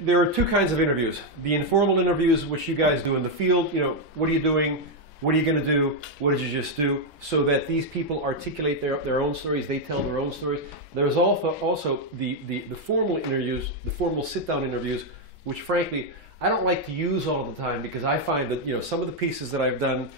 There are two kinds of interviews. The informal interviews, which you guys do in the field, what are you doing? What are you going to do? What did you just do? So that these people articulate their own stories, they tell their own stories. There's also the formal interviews, the formal sit-down interviews, which frankly, I don't like to use all the time because I find that, some of the pieces that I've done,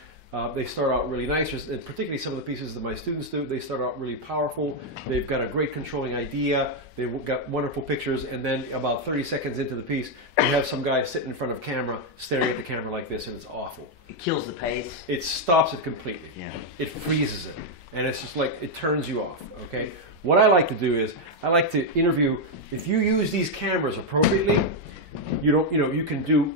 they start out really nice, and particularly some of the pieces that my students do, they start out really powerful. They've got a great controlling idea. They've got wonderful pictures, and then about 30 seconds into the piece, you have some guy sitting in front of a camera, staring at the camera like this, and it's awful. It kills the pace. It stops it completely. Yeah. It freezes it, and it's just like, it turns you off, okay? What I like to do is, I like to interview, if you use these cameras appropriately, you can do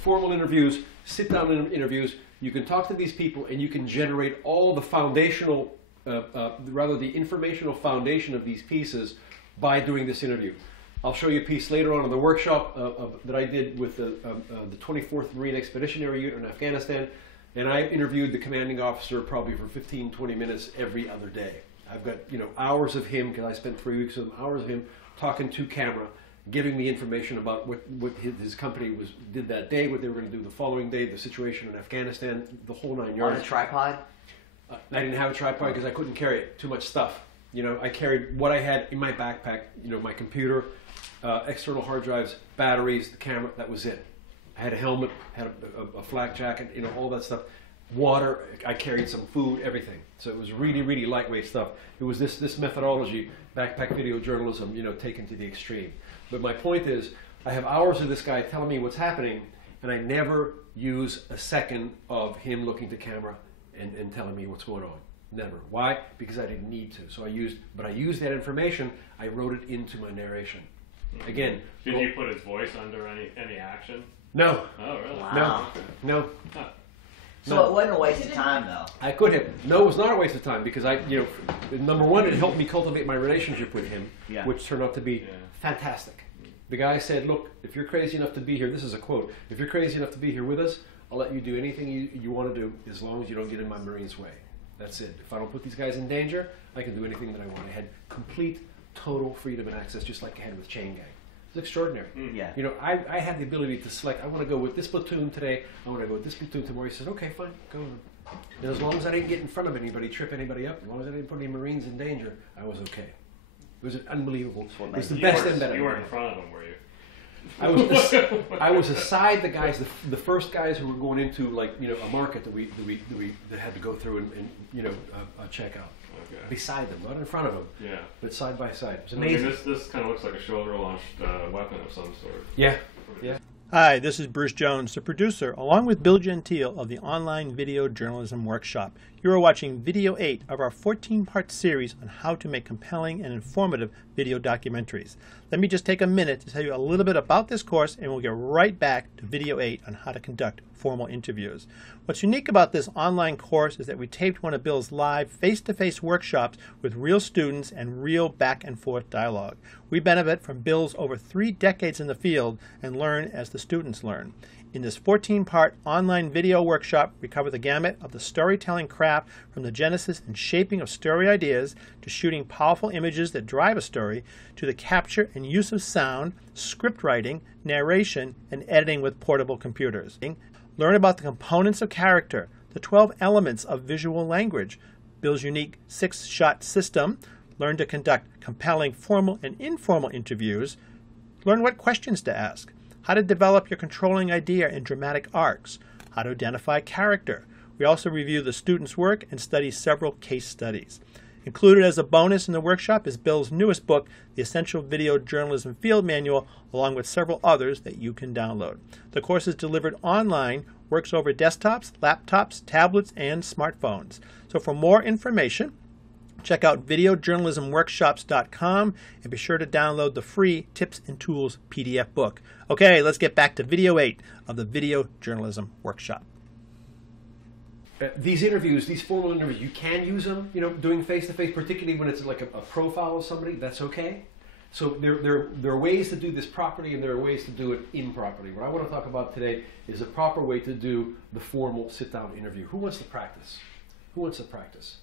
formal interviews, sit-down interviews. You can talk to these people, and you can generate all the foundational, the informational foundation of these pieces by doing this interview. I'll show you a piece later on in the workshop that I did with the 24th Marine Expeditionary Unit in Afghanistan, and I interviewed the commanding officer probably for 15-20 minutes every other day. I've got hours of him, because I spent 3 weeks with him, hours of him talking to camera, giving me information about what his company did that day, what they were going to do the following day, the situation in Afghanistan, the whole 9 yards. On a tripod? I didn't have a tripod because I couldn't carry it. Too much stuff. I carried what I had in my backpack. My computer, external hard drives, batteries, the camera. That was it. I had a helmet, had a flak jacket, all that stuff. Water. I carried some food, everything. So it was really, really lightweight stuff. It was this methodology, backpack video journalism, taken to the extreme. But my point is, I have hours of this guy telling me what's happening, and I never use a second of him looking to camera and telling me what's going on. Never. Why? Because I didn't need to. So I used that information, I wrote it into my narration. Again. Did you put his voice under any action? No. Oh, really? Wow. No. Huh. So No. it wasn't a waste of time, though. I could have. No, it was not a waste of time because number one, it helped me cultivate my relationship with him, which turned out to be fantastic. The guy said, look, if you're crazy enough to be here, this is a quote, if you're crazy enough to be here with us, I'll let you do anything you want to do as long as you don't get in my Marine's way. That's it. If I don't put these guys in danger, I can do anything that I want. I had complete, total freedom and access, just like I had with Chain Gang. It's extraordinary. Yeah. I had the ability to select, I want to go with this platoon today, I want to go with this platoon tomorrow. He said, okay, fine, go on. And as long as I didn't get in front of anybody, trip anybody up, as long as I didn't put any Marines in danger, I was okay. It was unbelievable. It was the best and better. You weren't in front of them, were you? I was aside the guys, the first guys who were going into a market that we had to go through and check out. Okay. Beside them, not in front of them. Yeah. But side by side. It was I mean, amazing. this kind of looks like a shoulder-launched weapon of some sort. Yeah. Yeah. Hi, this is Bruce Jones, the producer, along with Bill Gentile of the Online Video Journalism Workshop. You are watching Video 8 of our 14-part series on how to make compelling and informative video documentaries. Let me just take a minute to tell you a little bit about this course, and we'll get right back to Video 8 on how to conduct formal interviews. What's unique about this online course is that we taped one of Bill's live face-to-face workshops with real students and real back-and-forth dialogue. We benefit from Bill's over 3 decades in the field and learn as the students learn. In this 14-part online video workshop, we cover the gamut of the storytelling craft from the genesis and shaping of story ideas to shooting powerful images that drive a story to the capture and use of sound, script writing, narration, and editing with portable computers. Learn about the components of character, the 12 elements of visual language, Bill's unique 6-shot system, learn to conduct compelling formal and informal interviews, learn what questions to ask, how to develop your controlling idea in dramatic arcs, how to identify character. We also review the students' work and study several case studies. Included as a bonus in the workshop is Bill's newest book, The Essential Video Journalism Field Manual, along with several others that you can download. The course is delivered online, works over desktops, laptops, tablets, and smartphones. So for more information, check out videojournalismworkshops.com and be sure to download the free Tips and Tools PDF book. Okay, let's get back to Video 8 of the Video Journalism Workshop. These interviews, these formal interviews, you can use them, doing face-to-face, particularly when it's like a profile of somebody, that's okay. So there are ways to do this properly and there are ways to do it improperly. What I want to talk about today is a proper way to do the formal sit-down interview. Who wants to practice? Who wants to practice?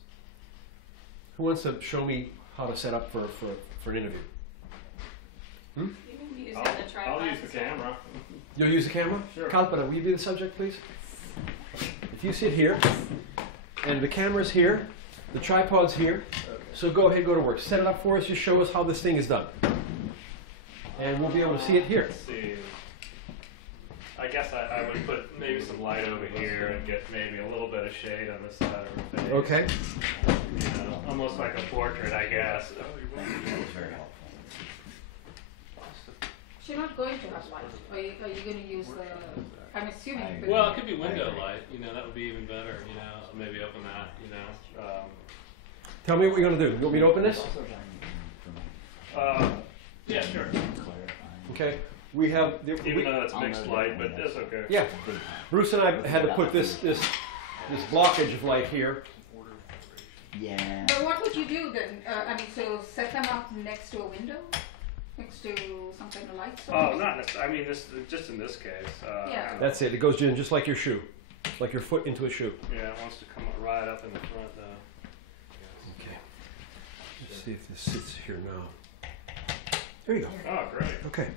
Who wants to show me how to set up for an interview? I'll use the the camera. You'll use the camera? Sure. Kalpana, will you be the subject, please? If you sit here, and the camera's here, the tripod's here, so go ahead, go to work. Set it up for us, just show us how this thing is done. And we'll be able to see it here. Let's see. I guess I would put maybe some light over here and get maybe a little bit of shade on this side of her face. Okay. You know, almost like a portrait, I guess. Very helpful. She's not going to have light. Are you going to use the? I'm assuming. Well, it could be window light. You know, that would be even better. You know, maybe open that. You know. Tell me what you're going to do. You want me to open this? Yeah, sure. Okay. We have. Even though it's mixed light, but that's okay. Yeah. Bruce and I had to put this blockage of light here. Yeah. But what would you do then? I mean, so set them up next to a window, next to some kind of light source. Oh, not necessarily. I mean, this just in this case. Yeah. That's it. It goes in just like your shoe, like your foot into a shoe. Yeah, it wants to come right up in the front, though. Okay. Let's see if this sits here now. There you go. Oh, great. Okay.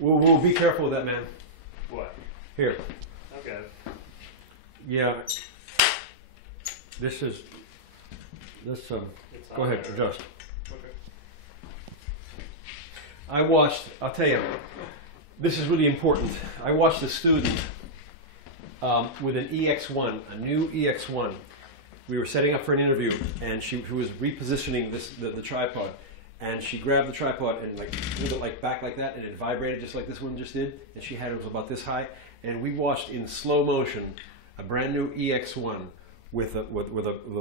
We'll be careful with that, man. What? Here. Okay. Yeah. This. It's Go on ahead, there. adjust. Okay. I'll tell you, this is really important. I watched a student with an EX1, a new EX1. We were setting up for an interview, and she was repositioning the tripod, and she grabbed the tripod and like moved it like back like that, and it vibrated just like this one just did, and she had it was about this high, and we watched in slow motion a brand new EX1 with a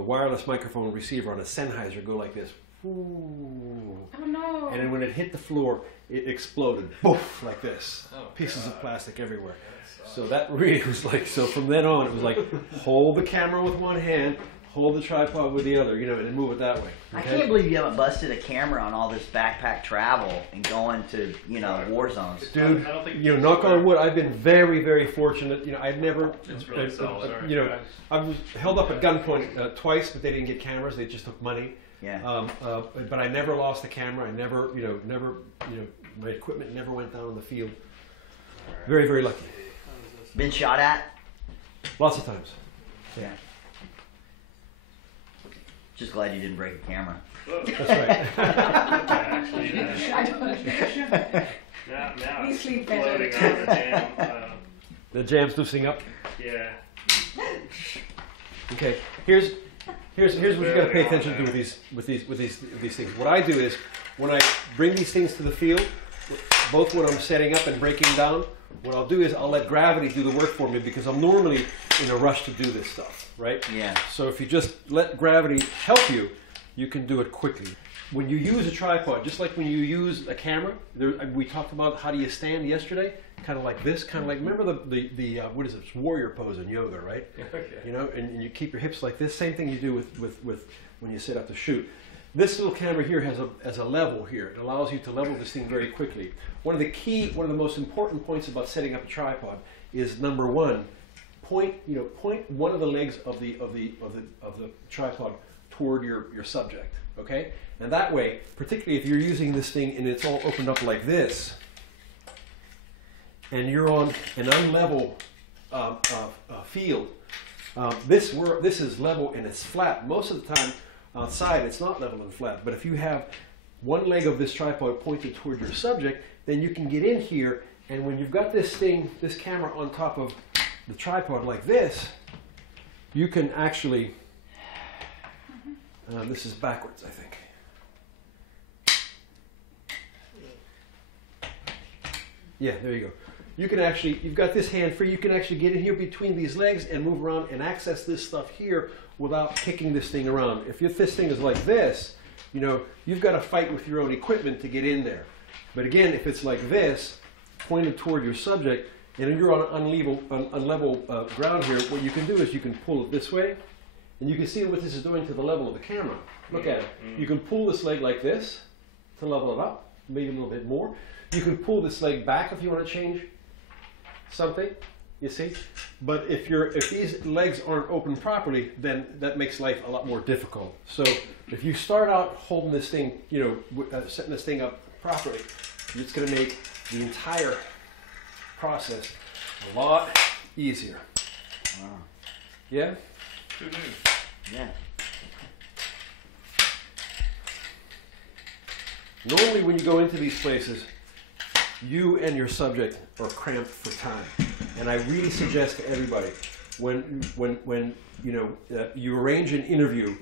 wireless microphone receiver on a Sennheiser go like this. Ooh. Oh no. And then when it hit the floor, it exploded, poof, like this. Pieces of plastic everywhere. So that really was like, so from then on, it was like, hold the camera with one hand, hold the tripod with the other, you know, and then move it that way. I Okay? can't believe you haven't busted a camera on all this backpack travel and going to, you know, war zones. Dude, I don't think you know, it's knock on really- wood, I've been very, very fortunate. You know, I've never, It's really solid. you know, I was held up at gunpoint twice, but they didn't get cameras, they just took money. Yeah. But I never lost the camera. I never, my equipment never went down in the field. Very, very lucky. Been shot at? Lots of times. Yeah. Just glad you didn't break a camera. That's right. Actually, I don't. now We it's sleep floating better. on the jam. The jam's loosening up. Yeah. Okay. Here's what you got to pay attention to with these things. What I do is when I bring these things to the field, both when I'm setting up and breaking down, what I'll do is I'll let gravity do the work for me because I'm normally in a rush to do this stuff, right? Yeah. So if you just let gravity help you, you can do it quickly. When you use a tripod, just like when you use a camera, we talked about how do you stand yesterday, kind of like this, kind of like, remember the what is it, it's warrior pose in yoga, right? Okay. You know, and you keep your hips like this, same thing you do with when you set up to shoot. This little camera here has a level here. It allows you to level this thing very quickly. One of the most important points about setting up a tripod is number one, point one of the legs of the tripod toward your subject. Okay, and that way, particularly if you're using this thing and it's all opened up like this, and you're on an unlevel field, this is level and it's flat. Most of the time outside it's not level and flat, but if you have one leg of this tripod pointed toward your subject, then you can get in here, and when you've got this camera on top of the tripod like this, you can actually, this is backwards, I think. Yeah, there you go. You can actually, you've got this hand free, you can actually get in here between these legs and move around and access this stuff here without kicking this thing around. If this thing is like this, you know, you've got to fight with your own equipment to get in there. But again, if it's like this, pointed toward your subject, and you're on unlevel ground here, what you can do is you can pull it this way, And you can see what this is doing to the level of the camera. Look at it. You can pull this leg like this to level it up, maybe a little bit more. You can pull this leg back if you want to change something, you see? But if these legs aren't open properly, then that makes life a lot more difficult. So if you start out holding this thing, setting this thing up properly, it's going to make the entire process a lot easier. Wow. Yeah? Good news. Yeah. Normally when you go into these places, you and your subject are cramped for time. And I really suggest to everybody, when you arrange an interview,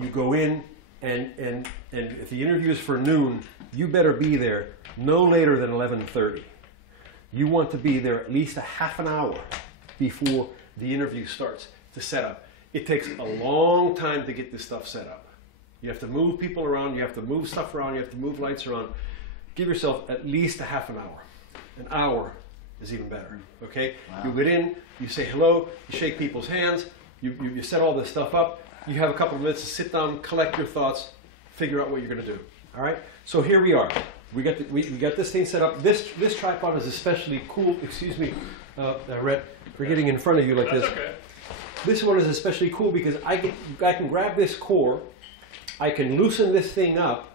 you go in and if the interview is for noon, you better be there no later than 11:30. You want to be there at least a half an hour before the interview starts to set up. It takes a long time to get this stuff set up. You have to move people around, you have to move stuff around, you have to move lights around. Give yourself at least a half an hour. An hour is even better, okay? Wow. You get in, you say hello, you shake people's hands, you set all this stuff up, you have a couple of minutes to sit down, collect your thoughts, figure out what you're going to do, all right? So here we are. We got this thing set up. This tripod is especially cool. Excuse me, Rhett, for getting in front of you like That's this. okay. This one is especially cool because I can grab this core, I can loosen this thing up,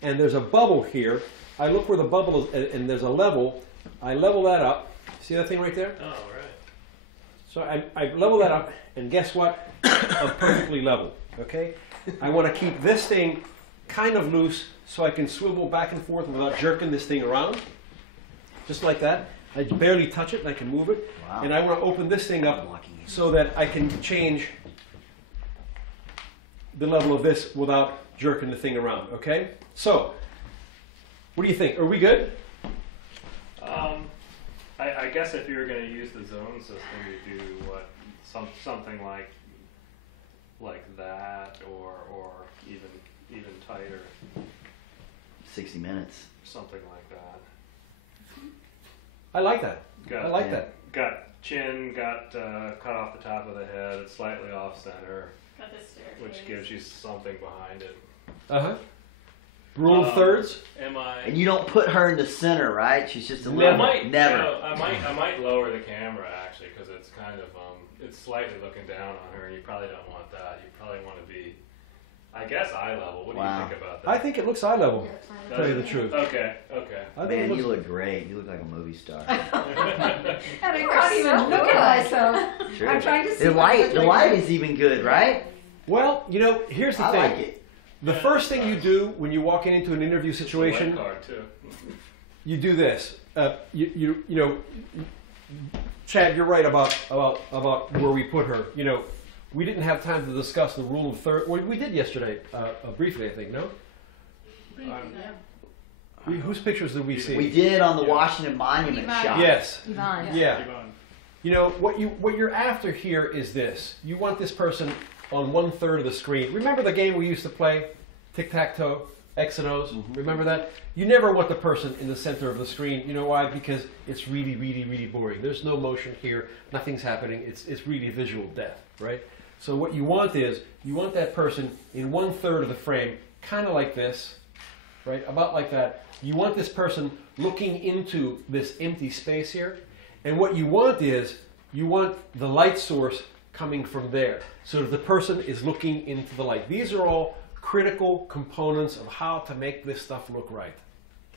and there's a bubble here. I look where the bubble is, and there's a level. I level that up. See that thing right there? Oh, right. So I level that up, and guess what? I'm perfectly level, okay? I want to keep this thing kind of loose so I can swivel back and forth without jerking this thing around. Just like that. I barely touch it and I can move it. Wow. And I want to open this thing up so that I can change the level of this without jerking the thing around, okay? So, what do you think? Are we good? I guess if you were going to use the zone system, you do what something like that, or even tighter, 60 minutes. something like that. I like that. Got, I like yeah. that. Got chin got cut off the top of the head. It's slightly off center, Got the staircase. which gives you something behind it. Uh-huh. Rule of thirds? Am I? And you don't put her in the center, right? She's just a Never. little. I might, Never. You know, I might lower the camera actually because it's kind of it's slightly looking down on her, and you probably don't want that. You probably want to be, I guess, eye level. What do Wow. you think about that? I think it looks eye level, to Does tell you it? the truth. Okay. Okay. I think Man, it looks, you look great. You look like a movie star. And I can't even look at myself. True. I'm trying to see The what I light, look the like. light is even good, right? well, here's the I thing. like it. The first thing you do when you walk into an interview situation, It's a white card too. you do this. Chad, you're right about where we put her. We didn't have time to discuss the rule of thirds. Well, we did yesterday, briefly, I think. No. Whose pictures did we see? We did on the Yeah. Washington Monument Yvonne. shot. Yes. Yvonne. Yeah. Yvonne. What you're after here is this. You want this person on 1/3 of the screen. Remember the game we used to play, tic-tac-toe, X and O's? Remember that? You never want the person in the center of the screen. You know why? Because it's really, really, really boring. There's no motion here. Nothing's happening. It's really visual death, right? So what you want is, you want that person in 1/3 of the frame, kind of like this, right? About like that. You want this person looking into this empty space here. And what you want is, you want the light source coming from there. So that the person is looking into the light. These are all critical components of how to make this stuff look right.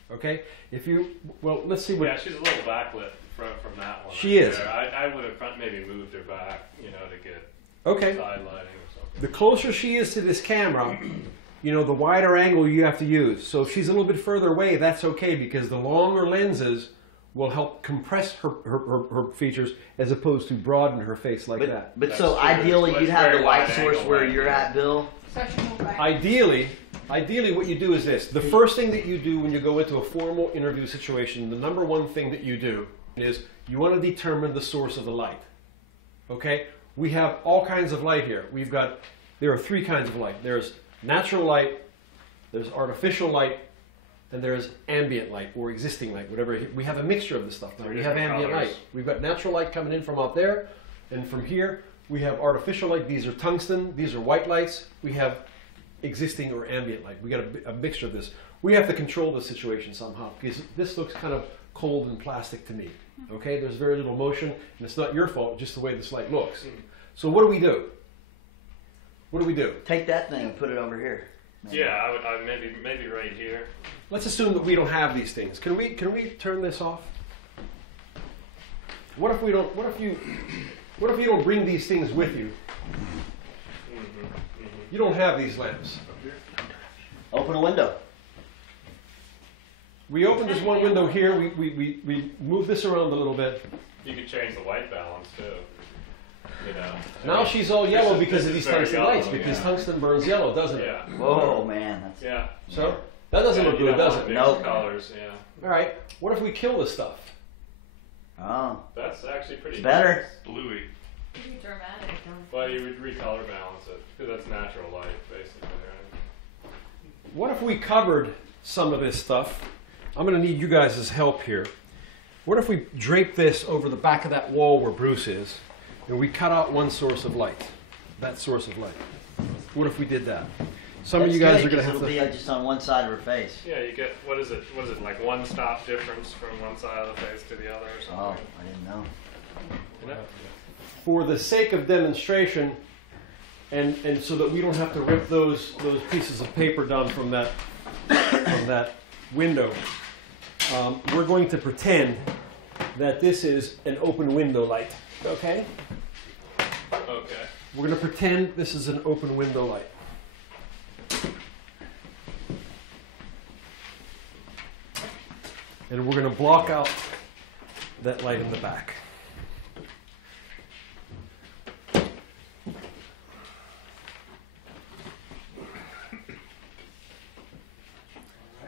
Okay? Let's see what... Yeah, she's a little backlit from that one. She is. There. I would have maybe moved her back, to get Okay. side lighting or something. The closer she is to this camera, the wider angle you have to use. So if she's a little bit further away, that's okay, because the longer lenses will help compress her features as opposed to broaden her face like that. But That's so true. ideally, It's you'd have very the light wide source angle where right you're there. at, Bill. Such a move back. Ideally, what you do is this. The first thing that you do when you go into a formal interview situation, the number one thing that you do is you want to determine the source of the light. Okay? We have all kinds of light here. There are 3 kinds of light. There's natural light, there's artificial light, and there's ambient light or existing light, whatever. We have a mixture of this stuff now. Three We have different ambient colors. light. We've got natural light coming in from out there and from here. We have artificial light. These are tungsten. These are white lights. We have existing or ambient light. We got a mixture of this. We have to control the situation somehow because this looks kind of cold and plastic to me. Okay, there's very little motion, and it's not your fault, just the way this light looks. So what do we do? What do we do? Take that thing and put it over here. Yeah, I would maybe right here. Let's assume that we don't have these things. Can we turn this off? What if we don't? What if you don't bring these things with you? You don't have these lamps. Open a window. We open this one window here. We move this around a little bit. You could change the white balance too. You know. Now she's all yellow because of this these is very tungsten yellow, lights. Because yeah. tungsten burns yellow, doesn't it? Yeah. Whoa, man. That's, Yeah. So that doesn't look You good, don't does want it? mixed Nope. colors. Yeah. All right. What if we kill this stuff? oh, That's actually pretty. it's better. Nice. Bluey. Pretty dramatic. Well, you would recolor balance it because that's natural light, basically, right? What if we covered some of this stuff? I'm going to need you guys' help here. What if we drape this over the back of that wall where Bruce is, and we cut out one source of light, that source of light? What if we did that? Some of you guys are going to have It'll to. be just on one side of her face. Yeah, you get what is it like one stop difference from one side of the face to the other or Oh, something? I didn't know. You know? For the sake of demonstration, and so that we don't have to rip those pieces of paper down from that window, we're going to pretend that this is an open window light. Okay? Okay. We're going to pretend this is an open window light. And we're going to block out that light in the back.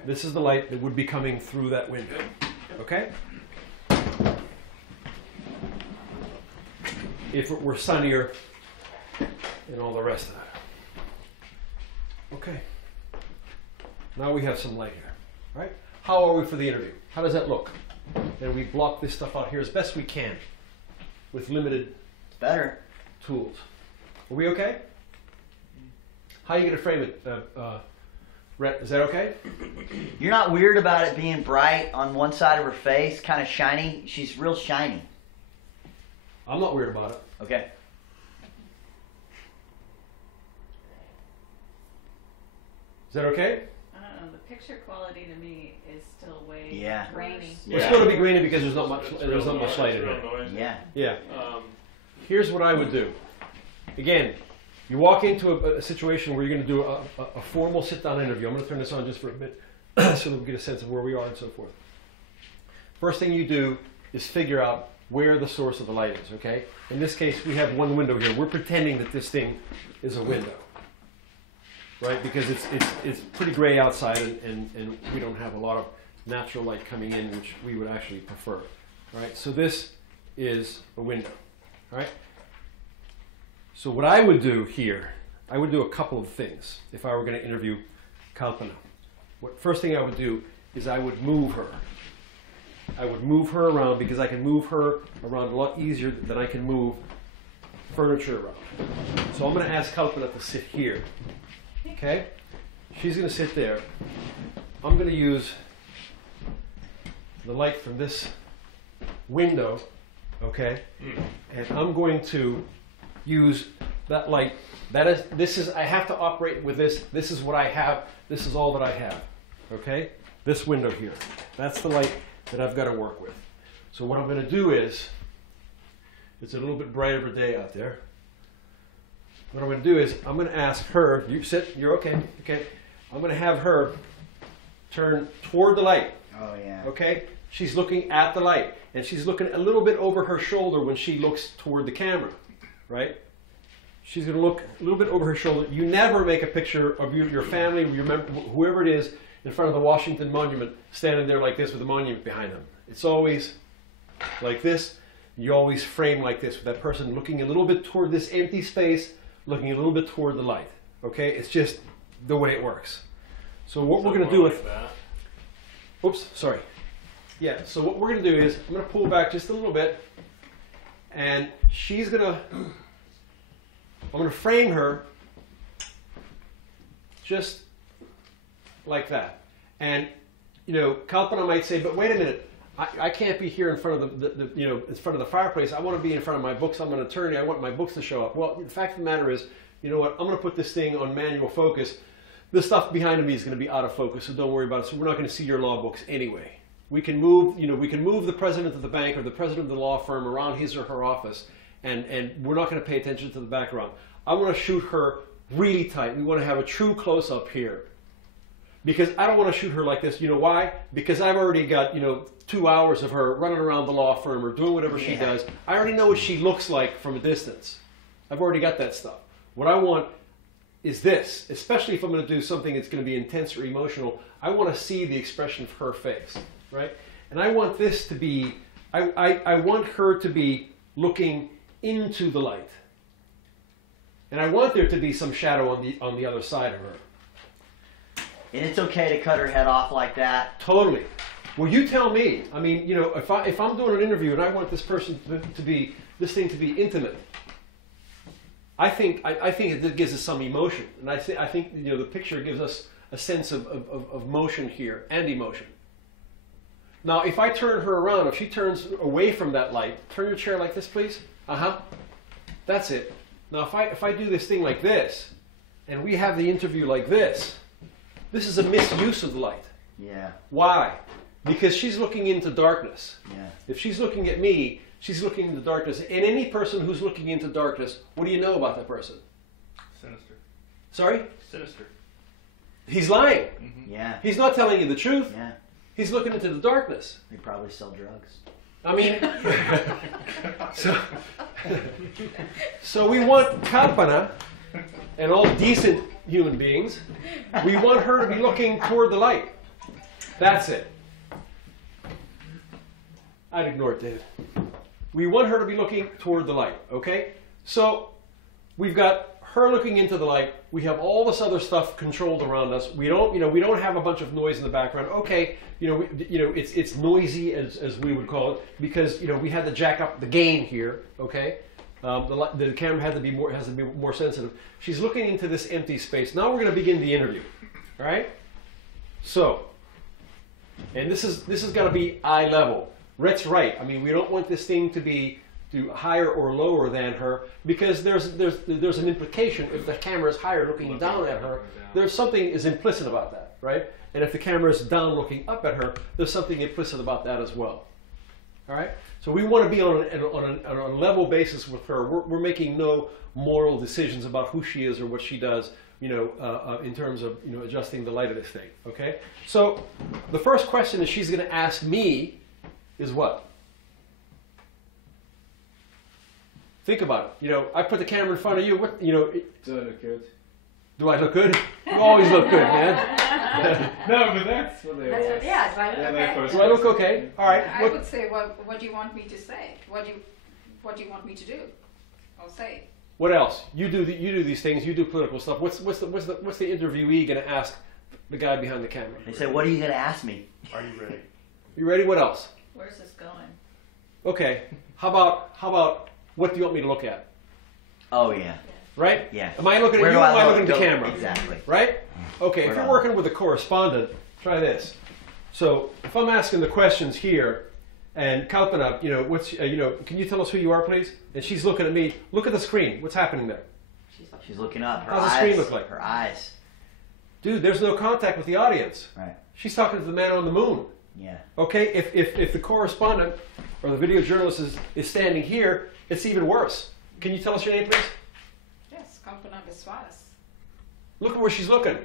This is the light that would be coming through that window. Okay? If it were sunnier and all the rest of that. Okay. Now we have some light here. All right? How are we for the interview? How does that look? And we block this stuff out here as best we can with limited It's better. tools. Are we okay? How are you going to frame it, Rhett? Is that okay? You're not weird about it being bright on one side of her face, kind of shiny. She's real shiny. I'm not weird about it. Okay. Is that okay? I don't know. The picture quality to me is still way Yeah. grainy. It's going to be grainy because there's not much. It's There's real not much light in real it. noisy. Yeah. Yeah. Um, Here's what I would do. Again, you walk into a situation where you're going to do a formal sit-down interview. I'm going to turn this on just for a bit so that we get a sense of where we are and so forth. First thing you do is figure out where the source of the light is, okay? In this case, we have one window here. We're pretending that this thing is a window, right? Because it's pretty gray outside and we don't have a lot of natural light coming in, which we would actually prefer, right? So this is a window, right? So what I would do here, I would do a couple of things if I were going to interview Kalpana. First thing I would do is I would move her. I would move her around because I can move her around a lot easier than I can move furniture around. So I'm going to ask Kalpana to sit here. Okay? She's going to sit there. I'm going to use the light from this window, okay? And I'm going to use that light. I have to operate with this. This is what I have. This is all that I have. Okay? This window here. That's the light that I've got to work with. So what I'm going to do is, it's a little bit brighter of a day out there. What I'm going to do is, I'm going to ask her, you sit, you're okay, okay. I'm going to have her turn toward the light. Oh, yeah. Okay? She's looking at the light. And she's looking a little bit over her shoulder when she looks toward the camera. Right? She's going to look a little bit over her shoulder. You never make a picture of your family, whoever it is, in front of the Washington Monument, standing there like this with the monument behind them. It's always like this. You always frame like this, with that person looking a little bit toward this empty space, looking a little bit toward the light. Okay? It's just the way it works. So what we're going to do with... that. Oops, sorry. Yeah, so what we're going to do is, I'm going to pull back just a little bit, and she's going to I'm going to frame her just like that. And, you know, Kalpana might say, but wait a minute, I can't be here in front of the you know, in front of the fireplace. I want to be in front of my books. I'm an attorney. I want my books to show up. Well, the fact of the matter is, you know what, I'm going to put this thing on manual focus. The stuff behind me is going to be out of focus, so don't worry about it. So we're not going to see your law books anyway. We can move, you know, we can move the president of the bank or the president of the law firm around his or her office, and we're not going to pay attention to the background. I want to shoot her really tight. We want to have a true close-up here. Because I don't want to shoot her like this. You know why? Because I've already got, you know, 2 hours of her running around the law firm or doing whatever she does. I already know what she looks like from a distance. I've already got that stuff. What I want is this, especially if I'm going to do something that's going to be intense or emotional. I want to see the expression of her face, right? And I want this to be, I want her to be looking into the light. And I want there to be some shadow on the other side of her. And it's okay to cut her head off like that? Totally. Well, you tell me. I mean, you know, if I'm doing an interview and I want this person to be, this thing to be intimate, I think it gives us some emotion. And I think you know, the picture gives us a sense of motion here and emotion. Now, if I turn her around, if she turns away from that light, turn your chair like this, please. That's it. Now, if I do this thing like this, and we have the interview like this is a misuse of the light. Yeah. Why? Because she's looking into darkness. Yeah. If she's looking at me, she's looking into darkness. And any person who's looking into darkness, what do you know about that person? Sinister. Sorry? Sinister. He's lying. Mm-hmm. Yeah. He's not telling you the truth. Yeah. He's looking into the darkness. They probably sell drugs. I mean, so we want Kalpana and all decent human beings, we want her to be looking toward the light. That's it. I'd ignore it, David. We want her to be looking toward the light, okay? So we've got her looking into the light. We have all this other stuff controlled around us. We don't, you know, we don't have a bunch of noise in the background. Okay, it's noisy as we would call it because, you know, we had to jack up the gain here, okay? The camera has to be more sensitive. She's looking into this empty space. Now we're going to begin the interview, all right? So, and this is got to be eye level. Rhett's right. I mean, we don't want this thing to be higher or lower than her because there's an implication if the camera is higher looking down at her. There's something is implicit about that, right? And if the camera is down looking up at her, there's something implicit about that as well. All right. So we want to be on a level basis with her. We're making no moral decisions about who she is or what she does, you know, in terms of, you know, adjusting the light of this thing. Okay. So the first question that she's going to ask me is what? Think about it. You know, I put the camera in front of you. What, you know? Do I look good? Do I look good? You always look good, man. No, but that's what they That's always. yeah, do I look okay? Do I look okay? All right. I would say, what do you want me to say? What do you want me to do? I'll say. What else? You do these things. You do political stuff. What's the interviewee going to ask the guy behind the camera? They say, "What are you going to ask me?" Are you ready? You ready? What else? Where's this going? Okay. How about what do you want me to look at? Oh yeah. Right? Yeah. Am I looking at Where you do or I am I look? looking at the camera? Exactly. Right? Okay, Where if do you're I working with a correspondent, try this. So if I'm asking the questions here, and Kalpana, you know, can you tell us who you are, please? And she's looking at me. Look at the screen. What's happening there? She's looking up. Her How's the eyes. screen look like? Her eyes. Dude, there's no contact with the audience. Right. She's talking to the man on the moon. Yeah. Okay, if the correspondent or the video journalist is standing here, it's even worse. Can you tell us your name, please? Yes, Kalpana Viswas. Look at where she's looking.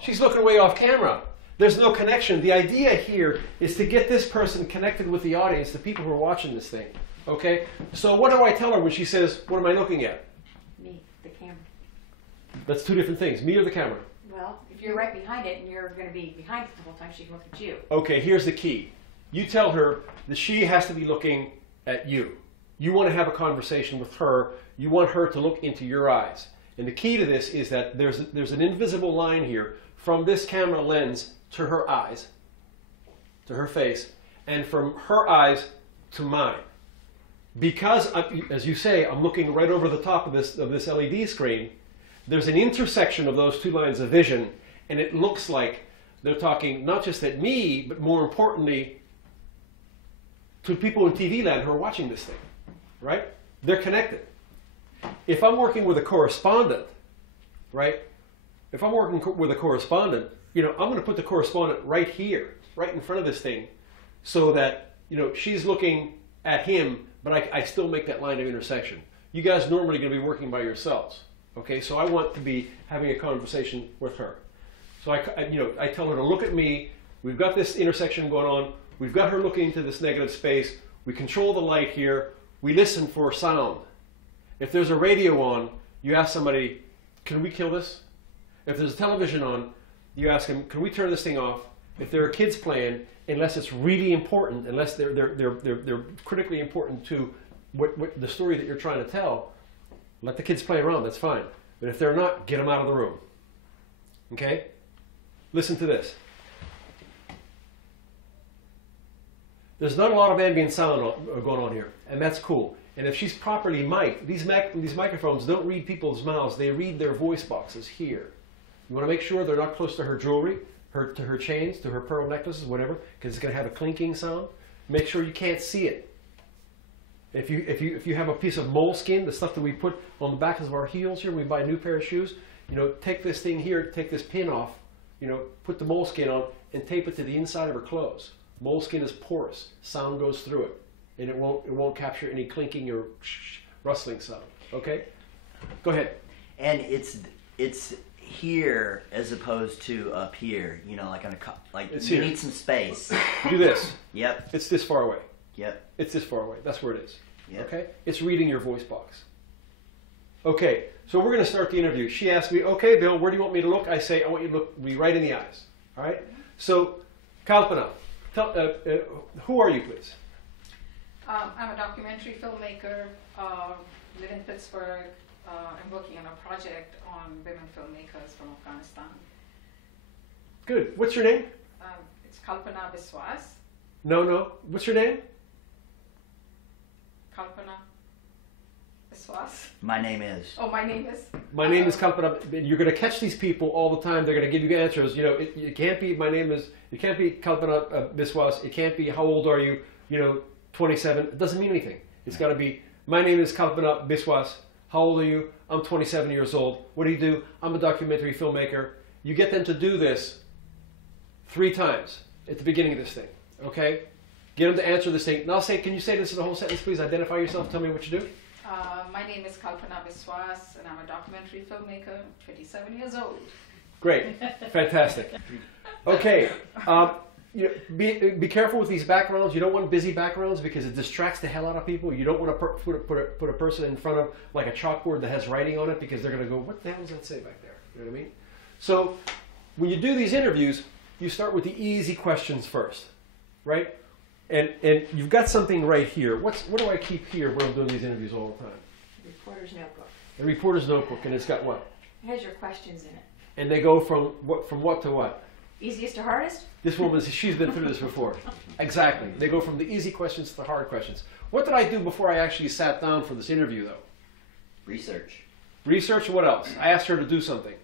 She's looking way off camera. There's no connection. The idea here is to get this person connected with the audience, the people who are watching this thing. Okay? So what do I tell her when she says, what am I looking at? Me, the camera. That's two different things. Me or the camera? Well, if you're right behind it and you're going to be behind it the whole time, she can look at you. Okay, here's the key. You tell her that she has to be looking at you. You want to have a conversation with her. You want her to look into your eyes. And the key to this is that there's an invisible line here from this camera lens to her eyes, to her face, and from her eyes to mine. because, as you say, I'm looking right over the top of this LED screen, there's an intersection of those two lines of vision, and it looks like they're talking not just at me, but more importantly, to people in TV land who are watching this thing, right? They're connected. If I'm working with a correspondent, right? If I'm working with a correspondent, you know, I'm going to put the correspondent right here, right in front of this thing, so that, you know, she's looking at him, but I still make that line of intersection. You guys normally going to be working by yourselves, okay? So I want to be having a conversation with her. So I tell her to look at me. We've got this intersection going on. We've got her looking into this negative space. We control the light here. We listen for sound. If there's a radio on, you ask somebody, can we kill this? If there's a television on, you ask them, can we turn this thing off? If there are kids playing, unless it's really important, unless they're critically important to what the story that you're trying to tell, let the kids play around, that's fine. But if they're not, get them out of the room. Okay? Listen to this. There's not a lot of ambient sound going on here, and that's cool. And if she's properly mic'd, these microphones don't read people's mouths, they read their voice boxes here. You want to make sure they're not close to her jewelry, to her chains, to her pearl necklaces, whatever, because it's going to have a clinking sound. Make sure you can't see it. If you have a piece of moleskin, the stuff that we put on the backs of our heels here when we buy a new pair of shoes, you know, take this thing here, take this pin off, you know, put the moleskin on and tape it to the inside of her clothes. Moleskin is porous, sound goes through it, and it won't capture any clinking or rustling sound. Okay, go ahead. And it's here as opposed to up here. You know, like on It's you here. need some space. Do this. Yep. It's this far away. Yep. It's this far away. That's where it is. Yep. Okay? It's reading your voice box. Okay, so we're going to start the interview. She asked me, okay, Bill, where do you want me to look? I say, I want you to look me right in the eyes. All right? So, Kalpana, who are you, please? I'm a documentary filmmaker, live in Pittsburgh. I'm working on a project on women filmmakers from Afghanistan. Good. What's your name? It's Kalpana Biswas. No. What's your name? Kalpana Biswas. My name is. Oh, my name is? My name is Kalpana. You're going to catch these people all the time. They're going to give you answers. You know, it can't be, my name is, it can't be Kalpana Biswas. It can't be, how old are you? You know, 27. It doesn't mean anything. It's got to be, my name is Kalpana Biswas. How old are you? I'm 27 years old. What do you do? I'm a documentary filmmaker. You get them to do this 3 times at the beginning of this thing, okay? Get them to answer this thing. Now say, can you say this in the whole sentence, please? Identify yourself. Tell me what you do. My name is Kalpana Biswas, and I'm a documentary filmmaker, 27 years old. Great. Fantastic. Okay. You know, be careful with these backgrounds. You don't want busy backgrounds because it distracts the hell out of people. You don't want to put a person in front of like a chalkboard that has writing on it because they're going to go, what the hell does that say back there? You know what I mean? So when you do these interviews, you start with the easy questions first, right? And you've got something right here. What do I keep here when I'm doing these interviews all the time? Reporter's notebook. A reporter's notebook, and it's got what? It has your questions in it. And they go from what to what? Easiest to hardest? This woman, she's been through this before. Exactly. They go from the easy questions to the hard questions. What did I do before I actually sat down for this interview, though? Research. Research, what else? I asked her to do something.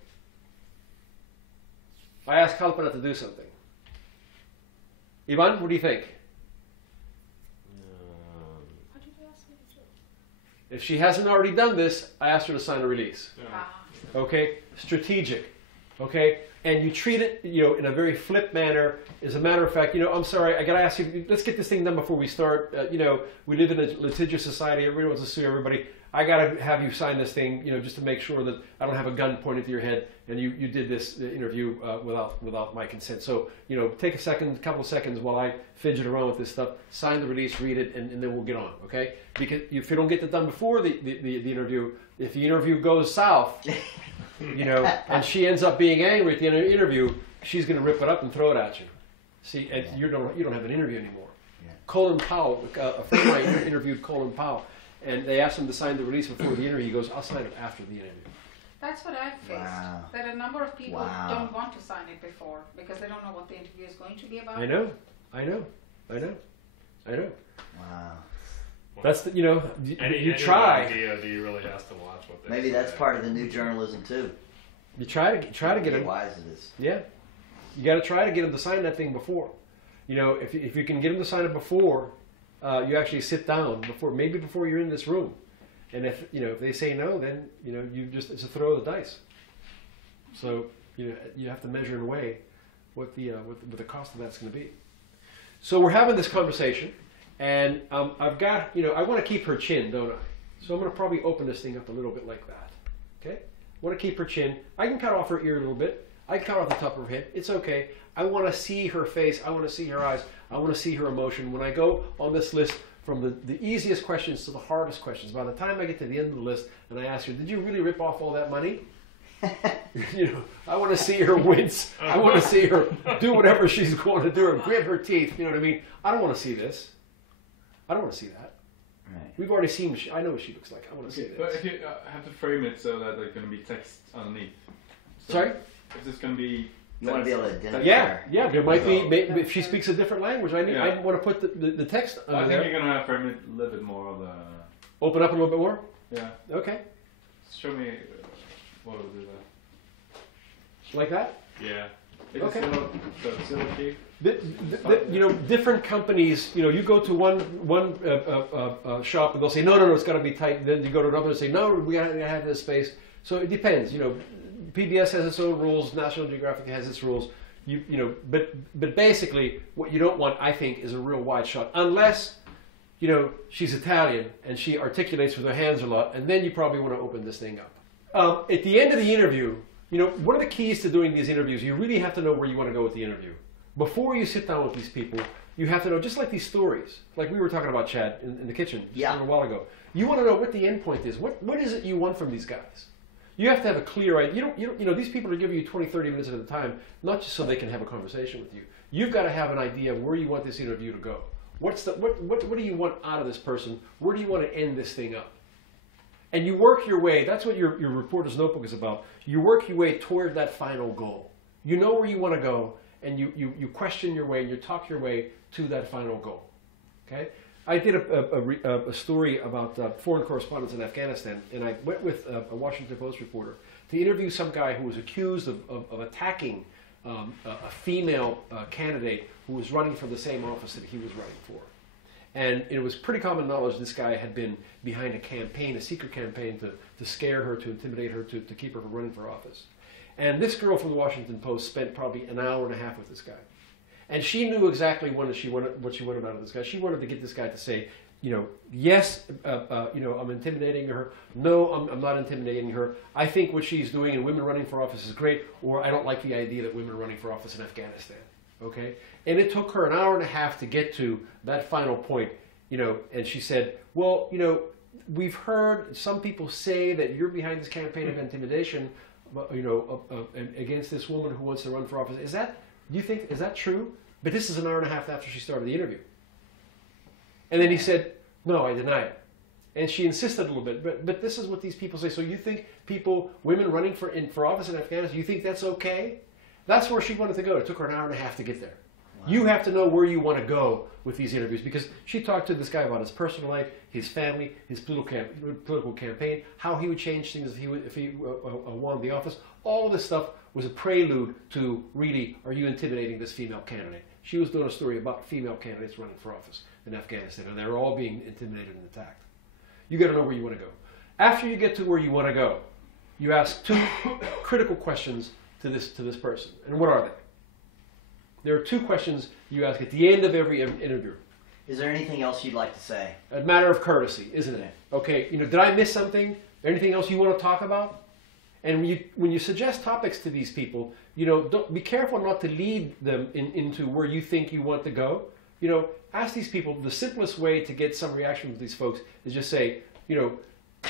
I asked Kalpana to do something. Ivan, what do you think? If she hasn't already done this, I asked her to sign a release. Okay? Strategic. Okay? And you treat it, you know, in a very flip manner. As a matter of fact, you know, I'm sorry, I gotta ask you, let's get this thing done before we start. You know, we live in a litigious society, everybody wants to sue everybody. I gotta have you sign this thing, you know, just to make sure that I don't have a gun pointed to your head and you did this interview without my consent. So, you know, take a couple of seconds while I fidget around with this stuff, sign the release, read it, and then we'll get on, okay? Because if you don't get it done before the interview, if the interview goes south, you know, and she ends up being angry at the end of the interview, she's going to rip it up and throw it at you. See, and you don't have an interview anymore. Yeah. Colin Powell, a friend of mine interviewed Colin Powell, and they asked him to sign the release before the interview. He goes, I'll sign it after the interview. That's what I've faced. Wow. That a number of people Wow. don't want to sign it before because they don't know what the interview is going to be about. I know. Wow. That's the, you know, Any you try. DOD really has to watch what they Maybe say. that's part of the new journalism too. You try to get Be them. wise it is. Yeah, you got to try to get them to sign that thing before. You know, if you can get them to sign it before you actually sit down, before you're in this room, and if they say no, then it's a throw of the dice. So you have to measure and weigh what the cost of that's going to be. So we're having this conversation, and I've got I want to keep her chin, don't I? So I'm going to probably open this thing up a little bit like that. Okay. I want to keep her chin. I can cut off her ear a little bit. I can cut off the top of her head. It's okay. I want to see her face. I want to see her eyes. I want to see her emotion. When I go on this list from the easiest questions to the hardest questions, by the time I get to the end of the list and I ask her, did you really rip off all that money? I want to see her wince. I want to see her do whatever she's going to do or grit her teeth. You know what I mean? I don't want to see this. I don't want to see that. Right. We've already seen, I know what she looks like. I want to see this. But if you have to frame it so that there's going to be text underneath. So Sorry? If there's going to be... You want to be able to identify Yeah, her. yeah. There might be, if she speaks a different language, I want to put the text I think there. you're going to have to frame it a little bit more of the... Open up a little bit more? Yeah. Okay. Show me what will do that. Like that? Yeah. Okay. It's still okay. Different companies, you go to one shop and they'll say, no, it's got to be tight. Then you go to another and say, no, we got to have this space. So it depends. PBS has its own rules. National Geographic has its rules. But basically, what you don't want, I think, is a real wide shot, unless she's Italian and she articulates with her hands a lot, and then you probably want to open this thing up. At the end of the interview, one of the keys to doing these interviews, you really have to know where you want to go with the interview. Before you sit down with these people, you have to know, just like these stories, like we were talking about, Chad, in the kitchen just a little while ago. You want to know what the end point is. What is it you want from these guys? You have to have a clear idea. These people are giving you 20, 30 minutes at a time, not just so they can have a conversation with you. You've got to have an idea of where you want this interview to go. What do you want out of this person? Where do you want to end this thing up? And you work your way, that's what your reporter's notebook is about. You work your way toward that final goal. You know where you want to go, and you question your way, and you talk your way to that final goal. Okay? I did a story about foreign correspondents in Afghanistan, and I went with a Washington Post reporter to interview some guy who was accused of attacking a female candidate who was running for the same office that he was running for. And it was pretty common knowledge this guy had been behind a campaign, a secret campaign to scare her, to intimidate her, to keep her from running for office. And this girl from the Washington Post spent probably an hour and a half with this guy. And she knew exactly what she wanted out of this guy. She wanted to get this guy to say, yes, I'm intimidating her. No, I'm not intimidating her. I think what she's doing in women running for office is great, or I don't like the idea that women are running for office in Afghanistan. Okay? And it took her an hour and a half to get to that final point, and she said, well, we've heard some people say that you're behind this campaign of intimidation, against this woman who wants to run for office. Is that true? But this is an hour and a half after she started the interview. And then he said, no, I deny it. And she insisted a little bit, but this is what these people say. So you think women running for office in Afghanistan, you think that's okay? That's where she wanted to go. It took her an hour and a half to get there. Wow. You have to know where you want to go with these interviews, because she talked to this guy about his personal life, his family, his political campaign, how he would change things if he won the office. All of this stuff was a prelude to really, are you intimidating this female candidate? She was doing a story about female candidates running for office in Afghanistan, and they're all being intimidated and attacked. You got to know where you want to go. After you get to where you want to go, you ask two critical questions to this person. And what are they? There are two questions you ask at the end of every interview. Is there anything else you'd like to say? A matter of courtesy, isn't it? Okay, did I miss something? Anything else you want to talk about? And when you suggest topics to these people, don't be careful not to lead them into where you think you want to go. Ask these people. The simplest way to get some reaction from these folks is just say,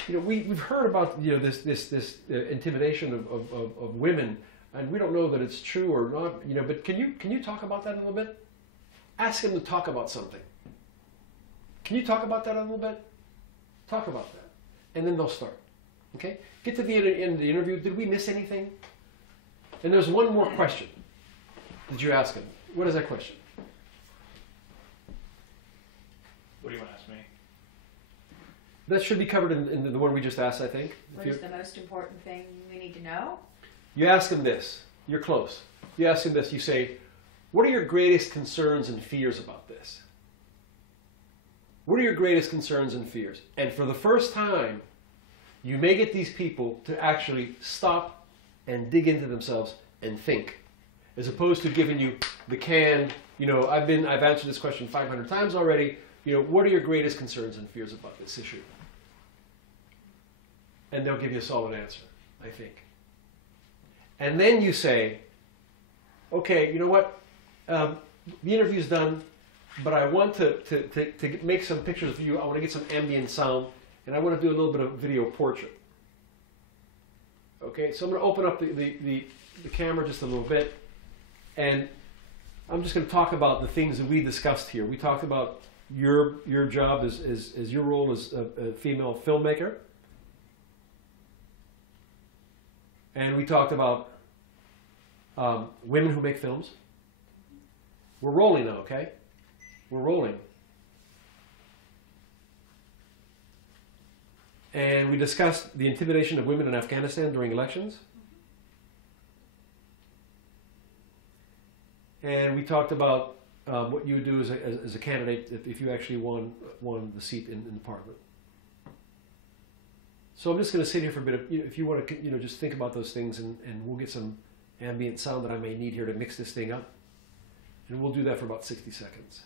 we've heard about this intimidation of women, and we don't know that it's true or not. But can you talk about that a little bit? Ask them to talk about something. Can you talk about that a little bit? Talk about that, and then they'll start. Okay? Get to the end of the interview. Did we miss anything? And there's one more question that you ask them. What is that question? What do you want to ask me? That should be covered in the one we just asked, I think. What is the most important thing we need to know? You ask them this. You're close. You ask them this. You say, what are your greatest concerns and fears about this? What are your greatest concerns and fears? And for the first time, you may get these people to actually stop and dig into themselves and think, as opposed to giving you the canned, I've answered this question 500 times already. What are your greatest concerns and fears about this issue? And they'll give you a solid answer, I think. And then you say, okay, you know what? The interview's done, but I want to make some pictures of you. I want to get some ambient sound, and I want to do a little bit of video portrait. Okay, so I'm going to open up the camera just a little bit, and I'm just going to talk about the things that we discussed here. We talked about your job as your role as a female filmmaker. And we talked about women who make films. We're rolling now, okay? We're rolling. And we discussed the intimidation of women in Afghanistan during elections. And we talked about what you would do as a candidate if you actually won the seat in the parliament. So I'm just going to sit here for a bit of, if you want to, just think about those things, and we'll get some ambient sound that I may need here to mix this thing up. And we'll do that for about 60 seconds.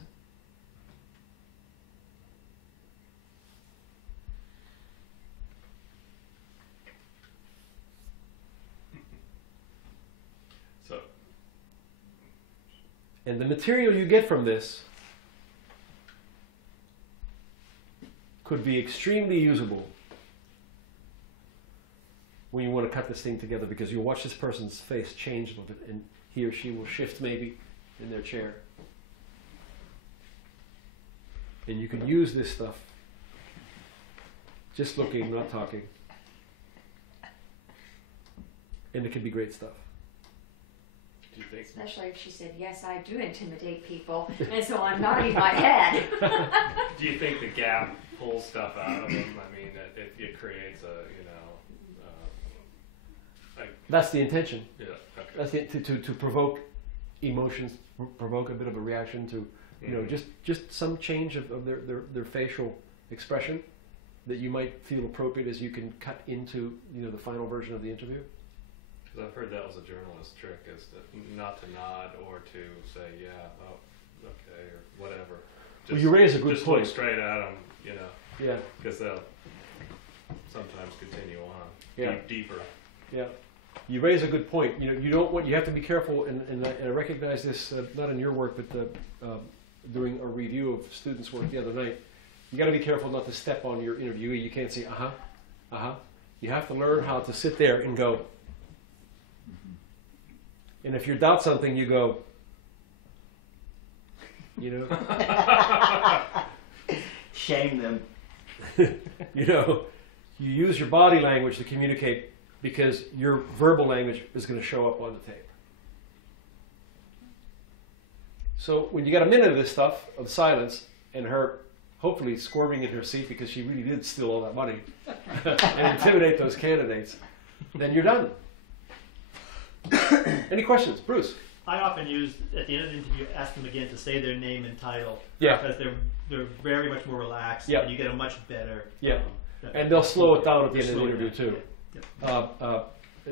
So. And the material you get from this could be extremely usable when you want to cut this thing together, because you'll watch this person's face change a little bit, and he or she will shift maybe in their chair. And you can use this stuff just looking, not talking. And it can be great stuff. Do you think? Especially if she said, yes, I do intimidate people, and so I'm nodding my head. Do you think the gap pulls stuff out of them? I mean, it creates That's the intention. yeah. Okay. That's to provoke emotions, provoke a bit of a reaction to, just some change of their facial expression that you might feel appropriate as you can cut into, the final version of the interview. Because I've heard that was a journalist trick, is not to nod or to say, yeah, oh, okay, or whatever. Just, Well, you raise a good just point. look straight at them, Yeah, because they'll sometimes continue on Yeah. deeper. yeah. You raise a good point. You have to be careful, and I recognize this not in your work, but during a review of students' work the other night. You got to be careful not to step on your interviewee. You can't say You have to learn how to sit there and go. And if you doubt something, you go. Shame them. You use your body language to communicate, because your verbal language is going to show up on the tape. So when you got a minute of this stuff, of silence, and her hopefully squirming in her seat because she really did steal all that money and intimidate those candidates, then you're done. Any questions? Bruce? I often use, at the end of the interview, ask them again to say their name and title. Yeah. Because they're very much more relaxed, Yeah. and you get a much better... Yeah. And they'll slow it down at the end of the Slow it interview down, too.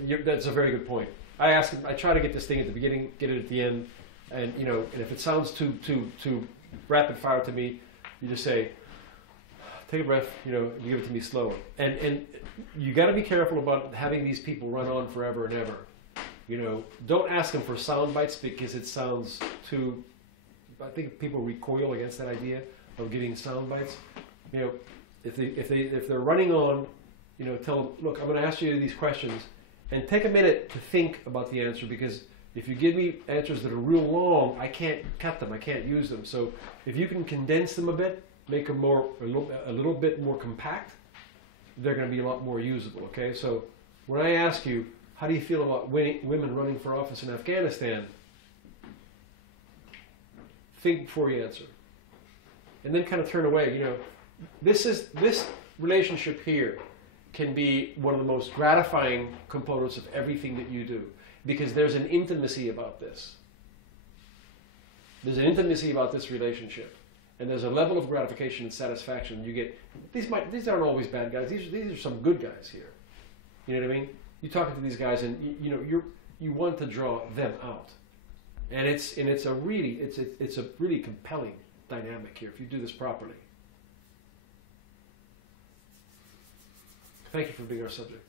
yeah. That's a very good point. I try to get this thing at the beginning, get it at the end, and and if it sounds too rapid fire to me, you just say, take a breath, you give it to me slower. And you got to be careful about having these people run on forever and ever. Don't ask them for sound bites, because it sounds too. I think people recoil against that idea of giving sound bites. If they're running on, tell them, look, I'm going to ask you these questions, and take a minute to think about the answer, because if you give me answers that are real long, I can't cut them, I can't use them. So if you can condense them a bit, make them a little bit more compact, they're going to be a lot more usable. Okay, so when I ask you, how do you feel about women running for office in Afghanistan? Think before you answer, and then kind of turn away. This relationship here can be one of the most gratifying components of everything that you do, because there's an intimacy about this. There's an intimacy about this relationship, and there's a level of gratification and satisfaction you get. These aren't always bad guys. These are some good guys here. You know what I mean? You're talking to these guys, and you want to draw them out, and it's a really compelling dynamic here if you do this properly. Thank you for being our subject.